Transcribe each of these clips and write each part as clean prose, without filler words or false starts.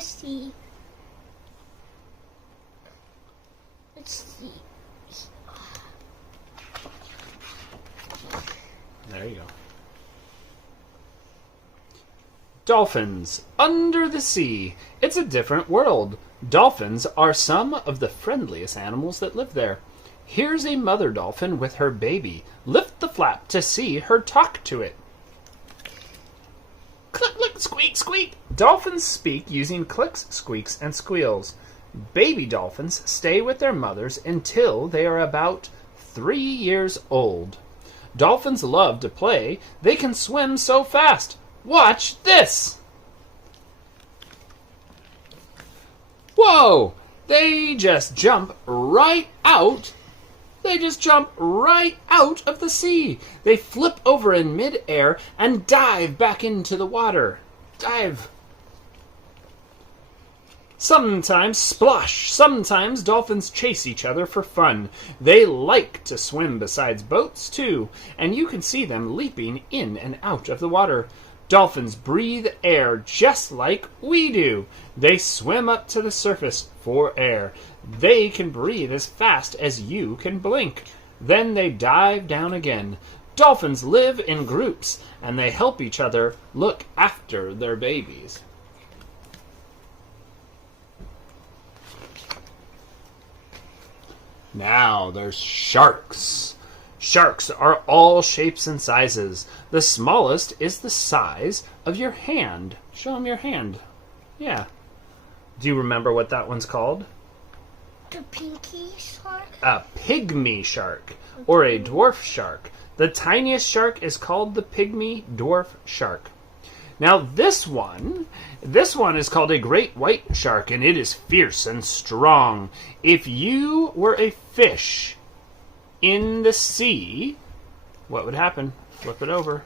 the sea. Let's see. There you go. Dolphins under the sea. It's a different world. Dolphins are some of the friendliest animals that live there. Here's a mother dolphin with her baby. Lift the flap to see her talk to it. Click, click, squeak, squeak. Dolphins speak using clicks, squeaks, and squeals. Baby dolphins stay with their mothers until they are about 3 years old. Dolphins love to play. They can swim so fast. Watch this! Whoa! They just jump right out. They just jump right out of the sea. They flip over in mid-air and dive back into the water. Dive. Sometimes splosh. Sometimes dolphins chase each other for fun. They like to swim beside boats, too, and you can see them leaping in and out of the water. Dolphins breathe air just like we do. They swim up to the surface for air. They can breathe as fast as you can blink. Then they dive down again. Dolphins live in groups, and they help each other look after their babies. Now there's sharks. Sharks are all shapes and sizes. The smallest is the size of your hand. Show them your hand. Yeah. Do you remember what that one's called? The pinky shark? A pygmy shark, or a dwarf shark. The tiniest shark is called the pygmy dwarf shark. Now this one is called a great white shark, and it is fierce and strong. If you were a fish in the sea, what would happen? Flip it over.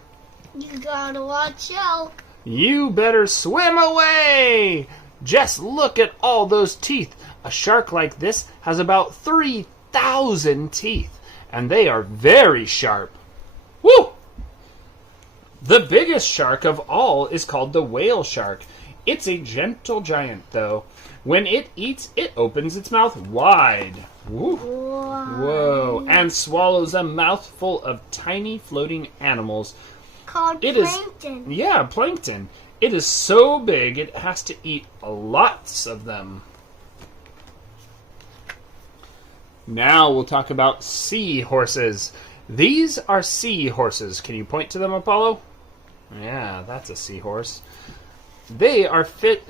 You gotta watch out. You better swim away! Just look at all those teeth. A shark like this has about 3,000 teeth, and they are very sharp. Woo! The biggest shark of all is called the whale shark. It's a gentle giant, though. When it eats, it opens its mouth wide. Woo. Whoa. And swallows a mouthful of tiny floating animals. Called plankton. Yeah, plankton. It is so big it has to eat lots of them. Now we'll talk about seahorses. These are seahorses. Can you point to them, Apollo? Yeah, that's a seahorse. They are fishes,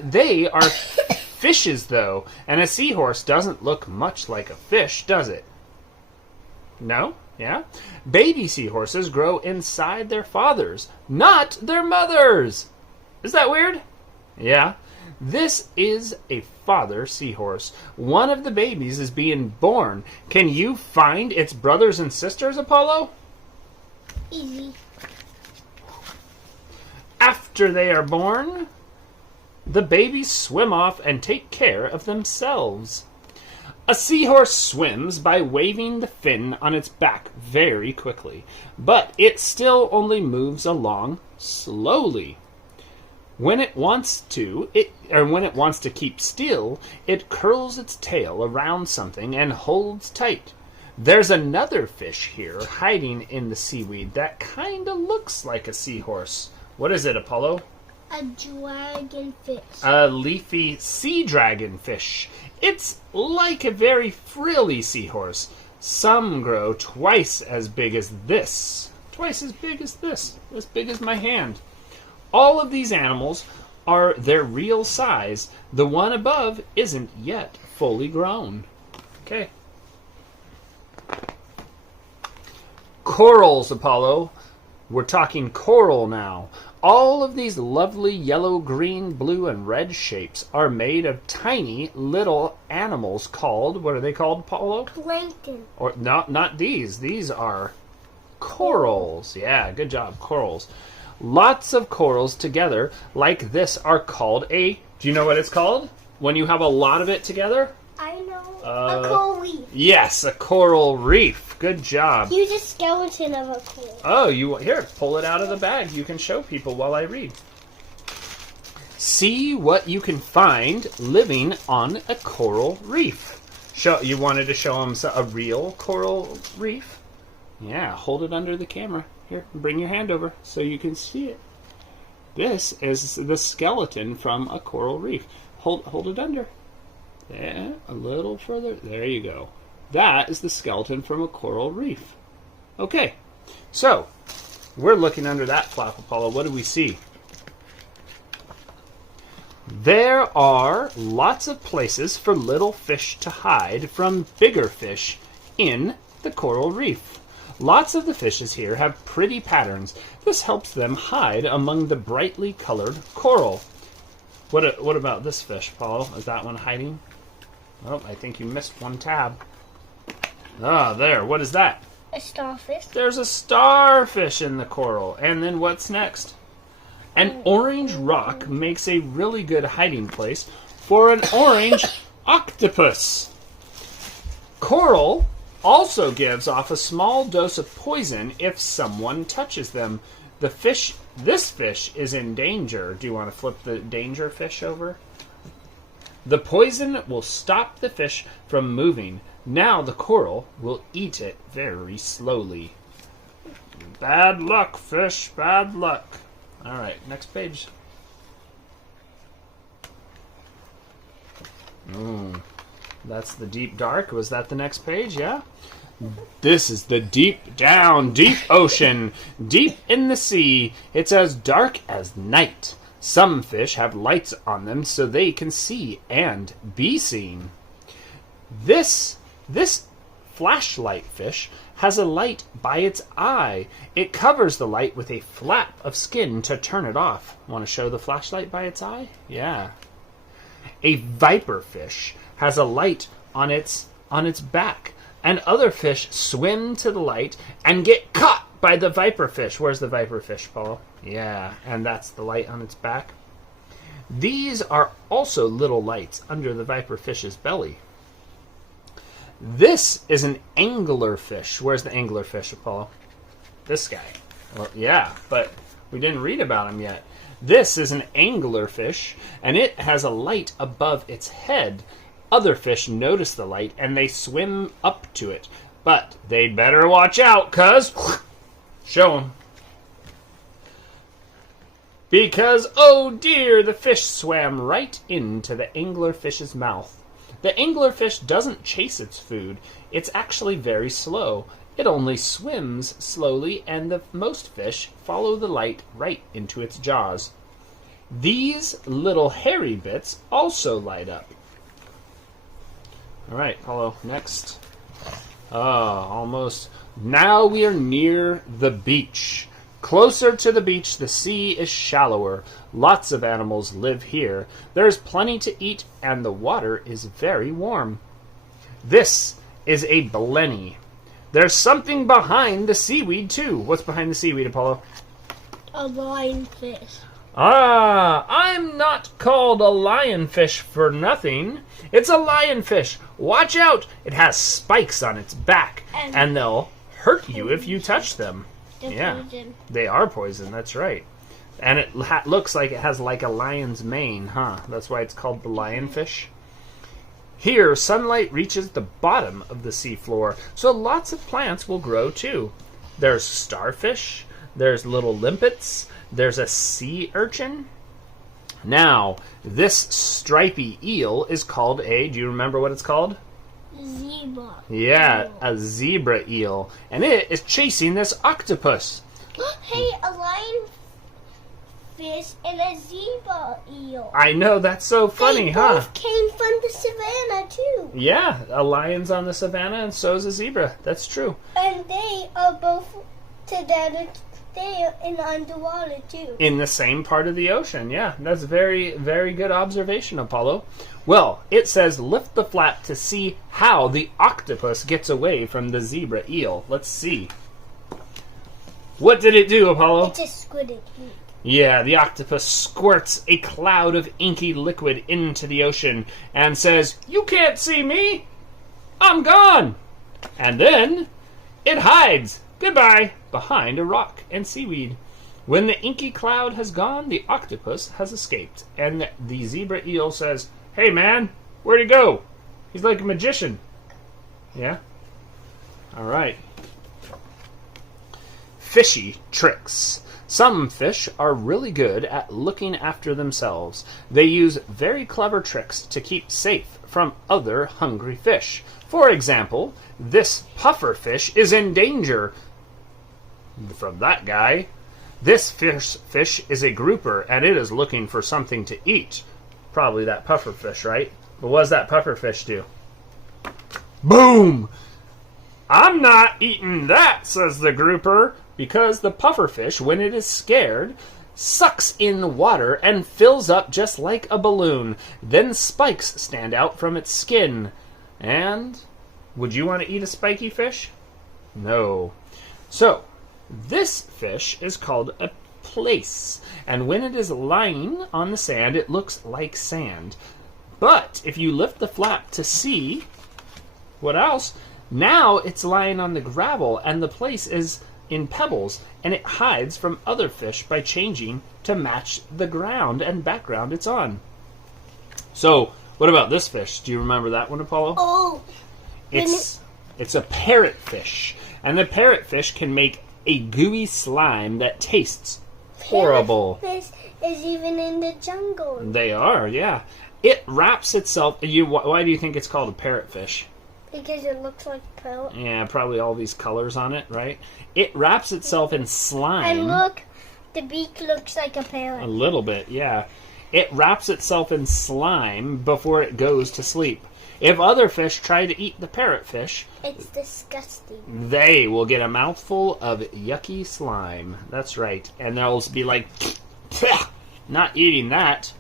though, and a seahorse doesn't look much like a fish, does it? No? Yeah? Baby seahorses grow inside their fathers, not their mothers. Is that weird? Yeah. This is a father seahorse. One of the babies is being born. Can you find its brothers and sisters, Apollo? Easy. After they are born, the babies swim off and take care of themselves. A seahorse swims by waving the fin on its back very quickly, but it still only moves along slowly. When it wants to keep still, it curls its tail around something and holds tight. There's another fish here hiding in the seaweed that kind of looks like a seahorse. What is it, Apollo? A dragonfish. A leafy sea dragonfish. It's like a very frilly seahorse. Some grow twice as big as this. Twice as big as this. As big as my hand. All of these animals are their real size. The one above isn't yet fully grown. Okay. Corals, Apollo. We're talking coral now. All of these lovely yellow, green, blue, and red shapes are made of tiny little animals called, what are they called, Apollo? Plankton. Or not these. These are corals. Yeah, good job, corals. Lots of corals together like this are called do you know what it's called? When you have a lot of it together? I know. A coral reef. Yes, a coral reef. Good job. Here's a skeleton of a coral. Oh, here, pull it out of the bag. You can show people while I read. See what you can find living on a coral reef. You wanted to show them a real coral reef? Yeah, hold it under the camera. Here, bring your hand over so you can see it. This is the skeleton from a coral reef. Hold it under. Yeah, a little further. There you go. That is the skeleton from a coral reef. Okay, so we're looking under that flap, Apollo. What do we see? There are lots of places for little fish to hide from bigger fish in the coral reef. Lots of the fishes here have pretty patterns. This helps them hide among the brightly colored coral. What about this fish, Paul? Is that one hiding? Oh, I think you missed one tab. Ah, there. What is that? A starfish. There's a starfish in the coral. And then what's next? An orange rock makes a really good hiding place for an orange octopus. Coral also gives off a small dose of poison if someone touches them. This fish is in danger. Do you want to flip the danger fish over? The poison will stop the fish from moving. Now the coral will eat it very slowly. Bad luck, fish, bad luck. All right, next page. That's the deep dark. Was that the next page? Yeah. This is the deep ocean. Deep in the sea. It's as dark as night. Some fish have lights on them so they can see and be seen. This flashlight fish has a light by its eye. It covers the light with a flap of skin to turn it off. Want to show the flashlight by its eye? Yeah. A viper fish has a light on its back. And other fish swim to the light and get caught by the viper fish. Where's the viper fish, Paul? Yeah, and that's the light on its back. These are also little lights under the viper fish's belly. This is an anglerfish. Where's the anglerfish, Apollo? This guy. Well, yeah, but we didn't read about him yet. This is an anglerfish, and it has a light above its head. Other fish notice the light, and they swim up to it. But they better watch out, cuz... Show them. Because, oh dear, the fish swam right into the anglerfish's mouth. The anglerfish doesn't chase its food. It's actually very slow. It only swims slowly, and most fish follow the light right into its jaws. These little hairy bits also light up. All right, Paulo, next. Almost. Now we are near the beach. Closer to the beach, the sea is shallower. Lots of animals live here. There's plenty to eat, and the water is very warm. This is a blenny. There's something behind the seaweed, too. What's behind the seaweed, Apollo? A lionfish. I'm not called a lionfish for nothing. It's a lionfish. Watch out! It has spikes on its back, and they'll hurt you if you touch them. Yeah, they are poison, that's right. And it looks like it has like a lion's mane, huh? That's why it's called the lionfish. Here, sunlight reaches the bottom of the seafloor, so lots of plants will grow too. There's starfish, there's little limpets, there's a sea urchin. Now, this stripy eel is called do you remember what it's called? Zebra. Yeah, a zebra eel. And it is chasing this octopus. Hey, a lionfish and a zebra eel. I know, that's so funny, they both came from the savannah, too. Yeah, a lion's on the savannah and so's a zebra. That's true. And they are both together. They are in underwater, too. In the same part of the ocean, yeah. That's very, very good observation, Apollo. Well, it says lift the flap to see how the octopus gets away from the zebra eel. Let's see. What did it do, Apollo? It just squirted ink. Yeah, the octopus squirts a cloud of inky liquid into the ocean and says, "You can't see me! I'm gone!" And then it hides. Goodbye, behind a rock and seaweed. When the inky cloud has gone, the octopus has escaped. And the zebra eel says, "Hey man, where'd he go? He's like a magician." Yeah? Alright. Fishy tricks. Some fish are really good at looking after themselves. They use very clever tricks to keep safe from other hungry fish. For example, this puffer fish is in danger from that guy. This fish is a grouper, and it is looking for something to eat. Probably that puffer fish, right? But what does that puffer fish do? Boom! "I'm not eating that," says the grouper, because the puffer fish, when it is scared, sucks in water and fills up just like a balloon. Then spikes stand out from its skin. And would you want to eat a spiky fish? No. So, this fish is called a plaice, and when it is lying on the sand, it looks like sand. But if you lift the flap to see what else, now it's lying on the gravel, and the plaice is in pebbles, and it hides from other fish by changing to match the ground and background it's on. So, what about this fish? Do you remember that one, Apollo? Oh. It's a parrotfish, and the parrotfish can make a gooey slime that tastes horrible. Parrotfish is even in the jungle. They are, yeah. It wraps itself. Why do you think it's called a parrotfish? Because it looks like parrot. Yeah, probably all these colors on it, right? It wraps itself in slime. And look, the beak looks like a parrot. A little bit, yeah. It wraps itself in slime before it goes to sleep. If other fish try to eat the parrotfish, it's disgusting. They will get a mouthful of yucky slime. That's right. And they'll be like, not eating that.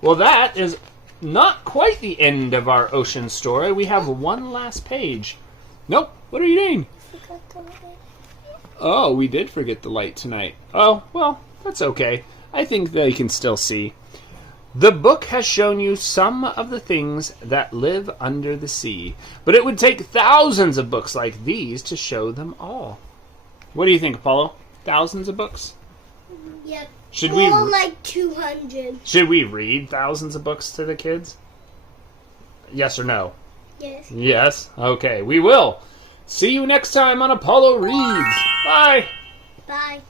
Well, that is not quite the end of our ocean story. We have one last page. Nope. What are you doing? Oh, we did forget the light tonight. Oh, well, that's okay. I think they can still see. The book has shown you some of the things that live under the sea, but it would take thousands of books like these to show them all. What do you think, Apollo? Thousands of books? Yep. Should More like 200. Should we read thousands of books to the kids? Yes or no? Yes. Yes? Okay, we will. See you next time on Apollo Reads. Bye. Bye.